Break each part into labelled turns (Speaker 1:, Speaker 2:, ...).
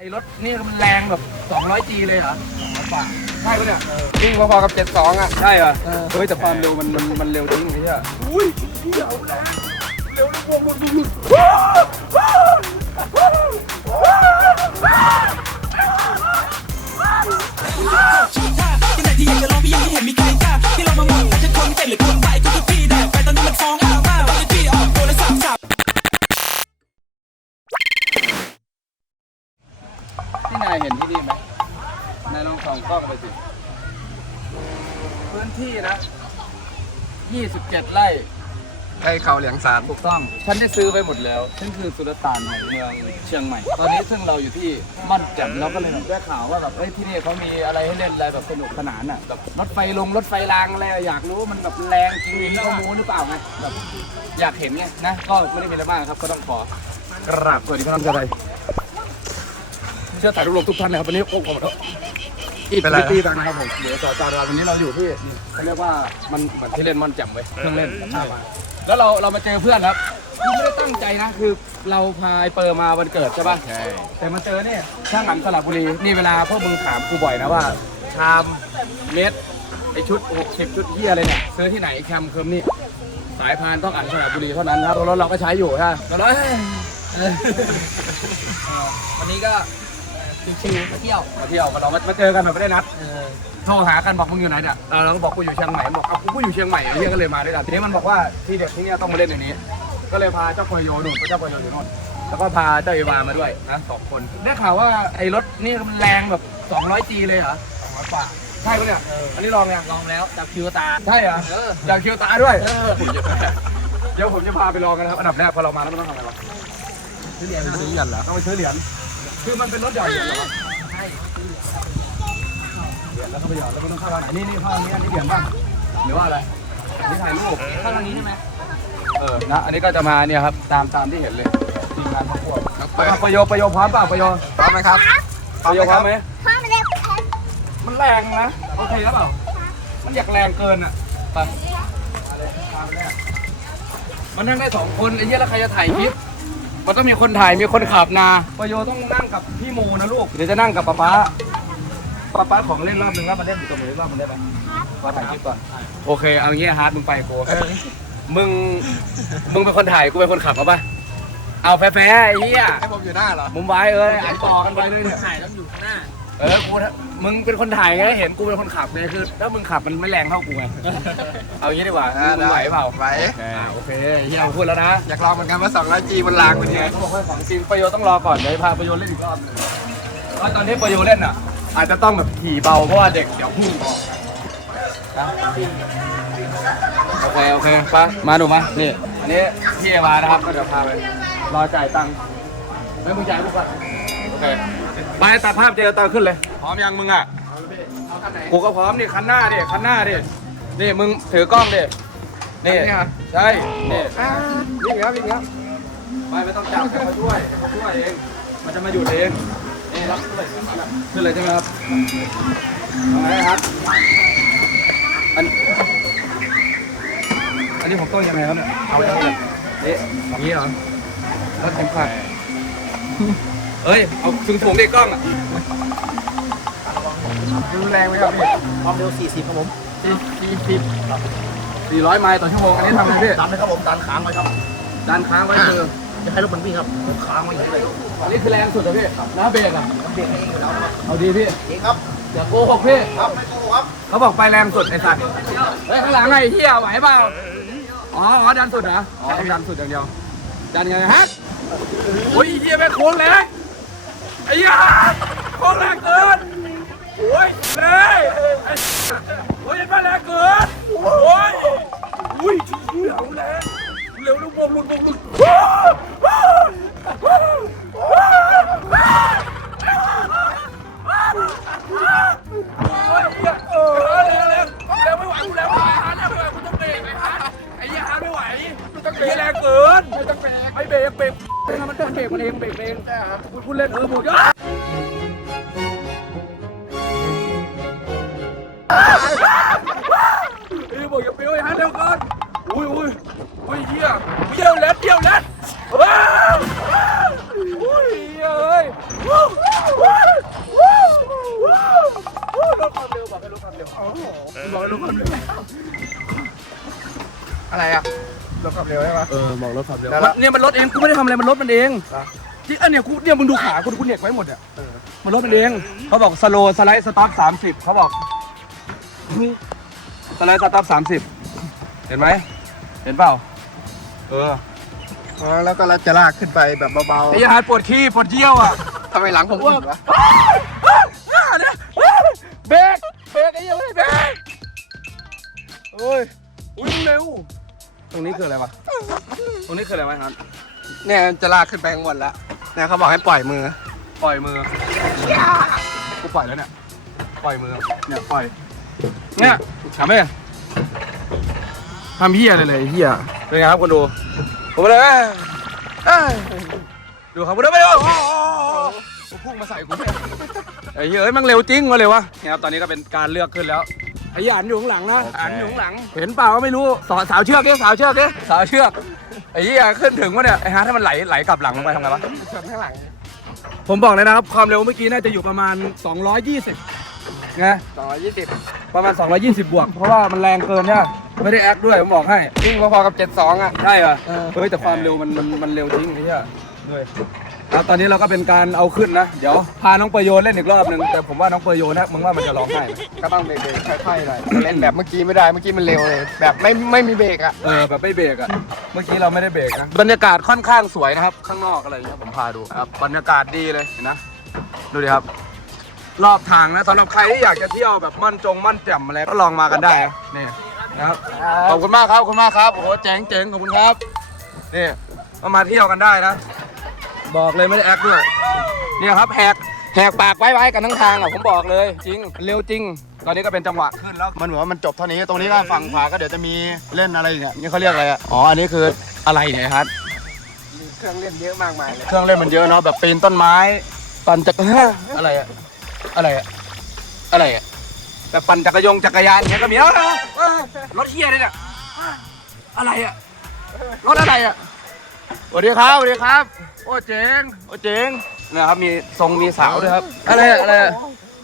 Speaker 1: ไอ้รถนี่มันแรงแบบ 200G เลยเหรอใช่ปะเนี่ย
Speaker 2: วิ่งพอๆกับ 72 อะ
Speaker 1: ใช่เหรอ
Speaker 2: เฮ้ย แต่ความเร็วมันมันมันเร็วจริงไอ้เหี้ย
Speaker 1: อุ้ยเดี๋ยวแรงเร็วนะวงวงวงวง
Speaker 3: ที่ไหนที่อยากจะลองพี่ยัง ใกล้เขา
Speaker 2: เหลียงสาร
Speaker 1: ถูกต้อง ฉันได้ซื้อไปหมดแล้วฉันคือสุลต่านแห่งเมืองเชียงใหม่ ตอนนี้ซึ่งเราอยู่ที่ม่นแจ่มเราก็เลยแบบได้ข่าวว่าแบบเฮ้ยที่นี่เขามีอะไรให้เล่นอะไรแบบสนุกสนานอะแบบรถไฟลงรถไฟรางอะไรอะอยากรู้ว่ามันแบบแรงจริงที่เขาโม้หรือเปล่าไงแบบอยากเห็นไงนะก็ไม่ได้มีอะไรมากครับก็ต้องขอกราบสวัสดีครับท่านอะไรเชื่อสายทุกลงทุกท่านเลยครับวันนี้โอ้โหหมดแล้ว อีก
Speaker 2: เป็นไร
Speaker 1: ปีต่างนะครับผมเดี๋ยวต่อจากเราวันนี้เราอยู่ที่นี่เขาเรียกว่ามันเหมือนที่เล่นม่อนแจ่มไว้ยเครื่องเล่นใช่แล้วเราเรามาเจอเพื่อนครับคือไม่ได้ตั้งใจนะคือเราพาไอ้เปอร์มาวันเกิดใช่ป่ะ
Speaker 2: ใช่
Speaker 1: แต่มาเจอเนี่ยช่างอันสระบุรีนี่เวลาพวกมึงถามกูบ่อยนะว่า ชามเม็ดไอชุด60ชุดเฮียอะไรเนี่ยซื้อที่ไหนแคมเคิมนี่สายพานต้องอันสระบุรีเท่านั้นครับรถเราก็ใช้อยู่ฮะรถเราเอ้ยเอ้ยวันนี้ก็ ชิวๆมาเที่ยวมาเที่ยวกันเรามาเจอกันแบบไม่ได้นัดโทรหากันบอกมึงอยู่ไหนเนี่ยเออเราก็บอกกูอยู่เชียงใหม่บอกเอากูก็อยู่เชียงใหม่ไอ้เฮียก็เลยมาด้วยกันทีนี้มันบอกว่าที่เด็กที่เนี่ยต้องมาเล่นอย่างนี้ ก็เลยพาเจ้าโคโยหนุ่มเจ้าโคโยอยู่โน่นแล้วก็พาเจ้าเอวามาด้วยนะสองคนได้ข่าวว่าไอ้รถนี่มันแรงแบบ 200G เลยเหรอ200กว่าใช่ปะเนี่ยอันนี้ลองยังลองแล้วจากคิวตาใช่เหรอจากคิวตาด้วยเดี๋ยวผมจะพาไปลองกันนะครับอันดับแรกพอเรามาแล้วมันต้องทำอะไรวะซื้อเหรียญซื้อเหรียญเหรอต้องไปซื้อเหรียญ คือมันเป็นรถใหญ่เหรอใช่เหรียญแล้วก็ไปหยอดแล้วก็ต้องเข้าทางไหนนี่นี่เข้าทางนี้อันนี้เหรียญป่ะหรือว่าอะไรอันนี้ถ่ายรูปเข้าทางนี้ใช่ไหมเออนะอันนี้ก็จะมาเนี่ยครับตามตามที่เห็นเลยทีมงานครอบครัว
Speaker 2: น้อง
Speaker 1: ป
Speaker 2: เปิด
Speaker 1: ระโยชน์ประโยชน์พร้อมเปล่าประโยชน์
Speaker 2: พร้อมไหมครับ
Speaker 1: ประโยชน์พร้อมไหม
Speaker 4: พ่อมาเล่นแทน
Speaker 1: มันแรงนะโอเคแล้วเปล่ามันอยากแรงเกินอะไปมาเลยตามแรกมันนั่งได้สองคนไอ้เหี้ยแล้วใครจะถ่ายคลิป มันต้องมีคนถ่ายมีคนขับนาประโยชน์ต้องนั่งกับพี่โมนะลูกเดี๋ยวจะนั่งกับป๊าป๊าป๊าป๊าของเล่นรอบนึงแล้วมาเล่นอยู่ตรงนี้รอบมันได้ไหมมาถ่ายคลิปก่อนโอเคเอางี้ฮาร์ดมึงไปกูมึงมึงเป็นคนถ่ายกูเป็นคนขับเอาปะเอาแฟร์ๆไอ้เหี้ย
Speaker 2: ให้ผมอยู่หน้าเหรอ
Speaker 1: มุมไว้เอ้ยอันต่อกันไปเลยเนี่ยถ่ายต้องอยู่ข้างหน้า เออกูถ้ามึงเป็นคนถ่ายไงเห็นกูเป็นคนขับไงคือถ้ามึงขับมันไม่แรงเท่ากูไงเอางี้ดีกว่า
Speaker 2: อ่า
Speaker 1: มึงไหวเปล่า
Speaker 2: ไหว
Speaker 1: อ่าโอเคเฮียพูดแล้วนะ
Speaker 2: อยากลองเหมือนกันว่า 200G บนรางเป็นไง
Speaker 1: เขาบอกว่าของจริงประโยชน์ต้องรอก่อนเดี๋ยวพาประโยชน์เล่นอีกรอบหนึ่งเพราะตอนที่ประโยชน์เล่นอะ อาจจะต้องแบบขี่เบาเพราะว่าเด็กเดี๋ยวพุ่งออกนะโอเคโอเคไปมาดูมานี่อันนี้พี่เอวานะครับก็เดี๋ยวพาไปรอจ่ายตังค์ไม่มึงจ่ายกูก่อนโอเค ไปตัดภาพเจอตอนขึ้นเลย
Speaker 2: พร้อมยังมึงอะ
Speaker 1: กูก็พร้อมนี่คันหน้าดิคันหน้าดินี่มึงถือกล้องดินี่
Speaker 2: อันนี้เหรอ
Speaker 1: ใช่นี่
Speaker 2: วิ่งครับวิ่งครับ
Speaker 1: ไม่ไม่ต้องจับเขาช่วยเขาช่วยเองมันจะมาหยุดเองนี่รับขึ้นเลยขึ้นเลยใช่ไหมครับเอาไงครับอันอันนี้ผมต้องยังไงครับเนี่ยเอาไปเลยนี่อย่างนี้เหรอแล้วเข็มขัด เอ้ย เอาถึงถุงดิกล้องอะ
Speaker 2: รุนแรงไหมครับพี่
Speaker 5: ความเร็ว 40 ครับผม
Speaker 1: สี่สี่สิบสี่ร้อยไมล์ต่อชั่วโมงอันนี้ทำไงพี่
Speaker 5: ดันเลยครับผมดันค้างไว้ครับ
Speaker 1: ดันค้างไว้คือ
Speaker 5: จะให้รถมันวิ่งครับผมค้างไว้อย่างนี้เลย
Speaker 1: อันนี้คือแรงสุดอะพี่แล้วเบรกอะ
Speaker 5: เบรกเองอยู่แล้วครับ
Speaker 1: เอาดีพี่
Speaker 5: เองครับ
Speaker 1: อย่าโกหกพี่
Speaker 5: ครับไม่โกงครับ
Speaker 1: เขาบอกไปแรงสุดไอ้สัตว์เฮ้ยข้างหลังไอ้เหี้ยไหวเปล่าอ๋ออ๋อดันสุดเหรออ๋อต้องดันสุดอย่างเดียวดันไงฮะโอ้ยไอ้เหี้ยแม่งโค้งแรงไอ้เหี้ยโค้งแรงเกินโอ้ยเลยโอ้ยม่งแรงเกินโอ้ยอุ้ยชื่อเอาแรงเร็วเร็ววงลุนวงลุนว้าวว้าวว้าวว้าวว้าวโอ้ยเหี้ยเออเร็วเร็วเร็วไม่ไหวกูแล้วไม่ไหวหาแล้วไม่ไหวกูต้องบรกไอ้ฮัทไอ้เหี้ยหาไม่ไหวกูต้องบรกแรงไม่ต้องเบรกไม่เบรกเบรก มันต้องเบรกมันเองเบรกเองใช่ครับพูดเล่นเออหมดอะเอ้ยบอกอย่าเปรี้ยวไอ้ฮัทเร็วก่อนอุ้ยอุ้ยอุ้ยเหี้ย
Speaker 5: เร็วใช่ปะ
Speaker 1: เออบอกรถความเร็ว
Speaker 5: แล้ว
Speaker 1: เนี่ยมันรถเองกูไม่ได้ทำอะไรมันรถมันเอง
Speaker 5: เหรอ
Speaker 1: ที่อันเนี้ยกูเนี่ยมึงดูขากูกูเหน็กไว้หมดเนี่ยมันรถมันเองเขาบอกสโลสไลด์สต็อปสามสิบเขาบอกสไลด์สต็อปสามสิบเห็นไหมเห็นเปล่าเออ
Speaker 5: อ๋อแล้วก็เราจะลากขึ้นไปแบบเบา
Speaker 1: ไอ้ยาหาปวดขี้ปวดเยี่ยวอะ
Speaker 5: ๆทำไมหลังผมอุ่นวะ
Speaker 1: เบรกเบรกไอ้เหี้ยังไม่เบรกโอ้ยอุ้ยเร็ว ตรงนี้คืออะไรวะ ตรงนี้คืออะไรวะครับ
Speaker 5: เนี่ยจะลากขึ้นไปข้างบนแล้วเนี่ยเขาบอกให้ปล่อยมือ
Speaker 1: ปล่อยมือ กูปล่อยแล้วเนี่ย ปล่อยมือ เนี่ยปล่อย เนี่ยทำไหมทำเฮียอะไรเลยเฮียเป็นไงครับคุณดูผมเลยเอ้ยเอ้ยดูครับคุณดูไปดูโอ้โหกูพุ่งมาใส่กูเนี่ยไอ้เหี้ยเอ้ยมันเร็วจริงมาเลยวะเนี่ยครับตอนนี้ก็เป็นการเลือกขึ้นแล้ว ไอ้หยานอยู่ข้างหลังนะอันอยู่ข้างหลัง เห็นเปล่าก็ไม่รู้สอนสาวเชือกดิสาวเชือกดิสาวเชือกไอ้เหี้ยขึ้นถึงวะเนี่ยไอ้ฮาร์ถ้ามันไหลไหลกลับหลังลงไปทำไงวะ
Speaker 5: ชนข้างหลัง
Speaker 1: ผมบอกเลยนะครับ ความเร็วเมื่อกี้น่าจะอยู่ประมาณ 220ไง
Speaker 5: สองร้อยยี่สิบ
Speaker 1: ประมาณ 220 บวก เพราะว่ามันแรงเกินใช่ไหมไม่ได้แอคด้วยผมบอกให้
Speaker 5: วิ่งพอๆกับเจ็ดสองอะ
Speaker 1: ใช่เหรอ
Speaker 5: เออ
Speaker 1: เฮ้ยแต่ความเร็วมันมันมันเร็วจริงไอ้เหี้ยด้วย แล้วตอนนี้เราก็เป็นการเอาขึ้นนะ เดี๋ยวพาน้องเปอร์โยนเล่นอีกรอบหนึ่งแต่ผมว่าน้องเปอร์โยนนะมึงว่ามันจะร้องไห้ไหม
Speaker 5: ก็ต้องเบรกๆค่อยๆหน่อยเล่นแบบเมื่อกี้ไม่ได้เมื่อกี้มันเร็วเลยแบบไม่ไม่มีเบรกอะ
Speaker 1: เออแบบไม่เบรกอะเมื่อกี้เราไม่ได้เบรกนะบรรยากาศค่อนข้างสวยนะครับ ข้างนอกอะไรอย่างเงี้ยผมพาดูครับบรรยากาศดีเลยเห็นนะดูดิครับ รอบทางนะสำหรับใครที่อยากจะเที่ยวแบบมั่นจงมั่นแจ่มอะไรก็ลองมากันได้นะนี่นะครับขอบคุณมากครับขอบคุณมากครับโอ้โหเจ๋งเจ๋งขอบคุณครับนี่มามาเที่ยวกันได้นะ บอกเลยไม่ได้แอคด้วยเนี่ยครับแหกแหกปากไว้ไว้กันทั้งทางอะผมบอกเลยจริงเร็วจริง ตอนนี้ก็เป็นจังหวะขึ้นแล้ว
Speaker 5: มันเหมือนว่ามันจบเท่านี้ตรงนี้ก็ฝั่งขวาก็เดี๋ยวจะมีเล่นอะไรเนี่ยนี่เขาเรียกอะไรอะ
Speaker 1: อ๋ออันนี้คืออะไรเนี่ยครับ
Speaker 5: มีเครื่องเล่นเยอะมากมายเลย
Speaker 1: เครื่องเล่นมันเยอะเนาะแบบปีนต้นไม้ปั่นจักรอะไรอะอะไรอะอะไรอะแบบปั่นจักรยงจักรยานอย่างเงี้ยก็มีเอ้าเอ้าเอ้ารถเฮียเลยเนี่ยอะไรอะรถอะไรอะ สวัสดีครับสวัสดีครับ โอ้เจ๋งโอ้เจ๋งนะครับมีทรงมีสาวด้วยครับ อะไรอะอะไรอะ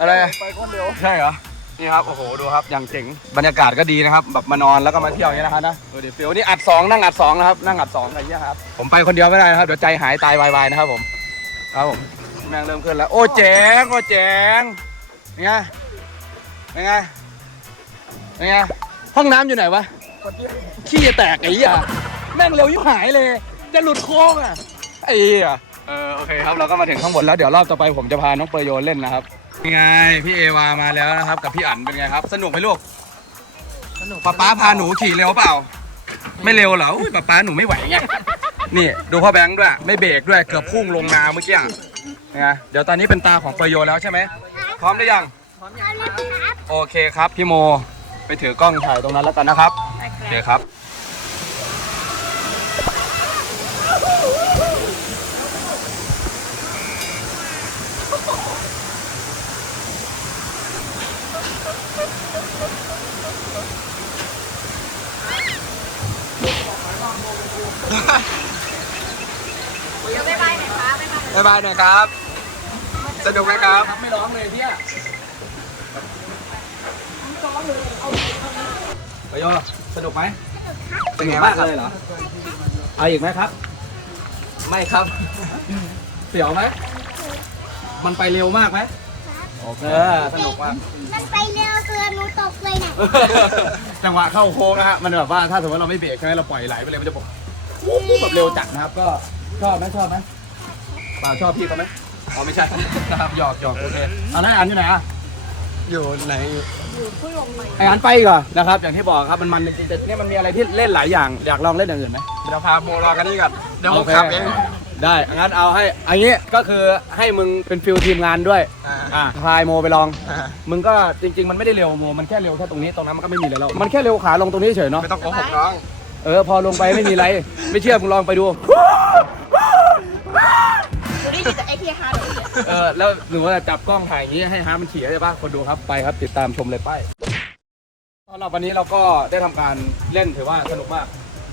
Speaker 1: อะไรอะ
Speaker 5: ไปคนเดียว
Speaker 1: ใช่เหรอนี่ครับโอ้โหดูครับอย่างเจ๋งบรรยากาศก็ดีนะครับแบบมานอนแล้วก็มาเที่ยวอย่างเงี้ยนะครับนะดูดิฟิลนี่อัดสองนั่งอัดสองนะครับนั่งอัดสองอะไรเงี้ยครับผมไปคนเดียวไม่ได้นะครับเดี๋ยวใจหายตายวายๆนะครับผมครับผมแม่งเริ่มขึ้นแล้ว โอ้เจ๋งโอ้เจ๋งเป็นไงเป็นไงเป็นไงห้องน้ำอยู่ไหนวะขี้จะแตกไอ้เหี้ยแม่งเร็วยิ่งหายเลย จะหลุดโค้งอะไอ้เหี้ยเออโอเคครับเราก็มาถึงข้างบนแล้วเดี๋ยวรอบต่อไปผมจะพาน้องเปอร์โยนเล่นนะครับเป็นไงพี่เอวามาแล้วนะครับ กับพี่อั๋นเป็นไงครับ สนุกไหมลูกสนุกป๊าป๊าพาหนูขี่เร็วเปล่า ไม่เร็วเหรออุ้ยป๊าป๊าหนูไม่ไหวไงนี่ดูพ่อแบงค์ด้วยไม่เบรกด้วยเกือบพุ่งลงนาเมื่อกี้อะนะเดี๋ยวตอนนี้เป็นตาของประโยชน์แล้วใช่ไหมพร้อมหรือยังพร้อมแล้วครับโอเคครับ พี่โม ไปถือกล้องถ่ายตรงนั้นแล้วกันนะครับโอเคครับ บ๊ายบายหน่อยครับ สนุกไหมครับ ไม่ร้องเลยเนี่ยประโยชน์สนุกไหมเป็นไงบ้างเลยเหรอ เอาอีกไหมครับ ไม่ครับ เสียวไหม มันไปเร็วมากไหมโอเค สนุกมาก
Speaker 4: มันไปเร็วเกินหนูตกเลยเนี่ย
Speaker 1: จังหวะเข้าโค้งนะฮะ มันแบบว่าถ้าสมมติเราไม่เบรกใช่ไหมเราปล่อยไหลไปเลยมันจะบอก วู้แบบเร็วจัดนะครับ ก็ชอบไหมชอบไหมเปล่าชอบพี่เขาไหมอ๋อไม่ใช่ นะครับหยอกหยอกโอเคอันนั้นอันอยู่ไหนอะ
Speaker 5: อยู่ไหน
Speaker 1: ไออันไปอีก่อนนะครับ อย่างที่บอกครับมันมันจริงๆแต่เนี่ยมันมีอะไรที่เล่นหลายอย่างอยากลองเล่นอย่างอื่นไหม
Speaker 5: เดี๋ยวพาโมรอกันนี่ก่อนเดี๋ยวผม
Speaker 1: โค
Speaker 5: ขับเอง
Speaker 1: ได้ งั้นเอาให้ อันนี้ก็คือให้มึงเป็นฟิลทีมงานด้วย
Speaker 5: อ่า
Speaker 1: อะพายโมไปลอง
Speaker 5: อ่า
Speaker 1: มึงก็จริง ๆ มันไม่ได้เร็วโม มันแค่เร็วแค่ตรงนี้ ตรงนั้นมันก็ไม่มีอะไรแล้วมันแค่เร็วขาลงตรงนี้เฉยเนาะ
Speaker 5: ไม่ต้องโกหกน้อง
Speaker 1: เออพอลงไปไม่มีอะไร ไม่เชื่อมึงลองไปดู
Speaker 4: ดูดิแต่ไอทีฮาร์ด
Speaker 1: เออแล้วหนูว่าจับกล้องถ่ายอย่างนี้ให้ฮาร์ดมันขี่ได้ป่ะคนดูครับไปครับติดตามชมเลยไปสำหรับวันนี้เราก็ได้ทำการเล่นถือว่าสนุกมาก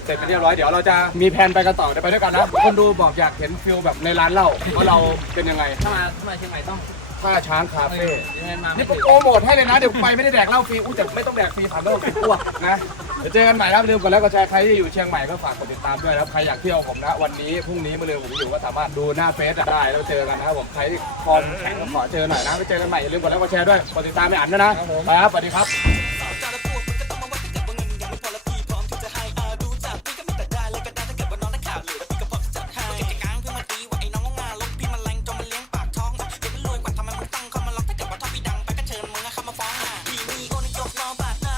Speaker 1: เสร็จเป็นเรียบร้อยเดี๋ยวเราจะมีแผนไปกันต่อเดี๋ยวไปด้วยกันนะคนดูบอกอยากเห็นฟิลแบบในร้านเหล้าว่าเราเป็นยังไง
Speaker 2: ถ้ามาถ้ามาเชียงใหม่ต้อง
Speaker 1: ท่าช้างคาเฟ่
Speaker 2: ยังไงมาไม่
Speaker 1: นี่
Speaker 2: ถึง
Speaker 1: โปรโมทให้เลยนะ เดี๋ยวไปไม่ได้แดกเหล้าฟรีอู้แต่ไม่ต้องแดกฟรีผ่านโลกฟรีอ้วกนะเดี๋ยวเจอกันใหม่นะครับลืมกดไลค์กดแชร์ใครที่อยู่เชียงใหม่ก็ฝากกดติดตามด้วยนะครับใครอยากเที่ยวผมนะ วันนี้พรุ่งนี้มาเลยผมอยู่ก็สามารถดูหน้าเฟซได้แล้วเจอกันนะครับผมใครที่คอมแข็งก็ขอเจอหน่อยนะไปเจอกันใหม่อย่าลืมกดไลค์กดแชร์ด้วยกดติดตามไม่อ่านด้วยนะครับสวัสดีครับ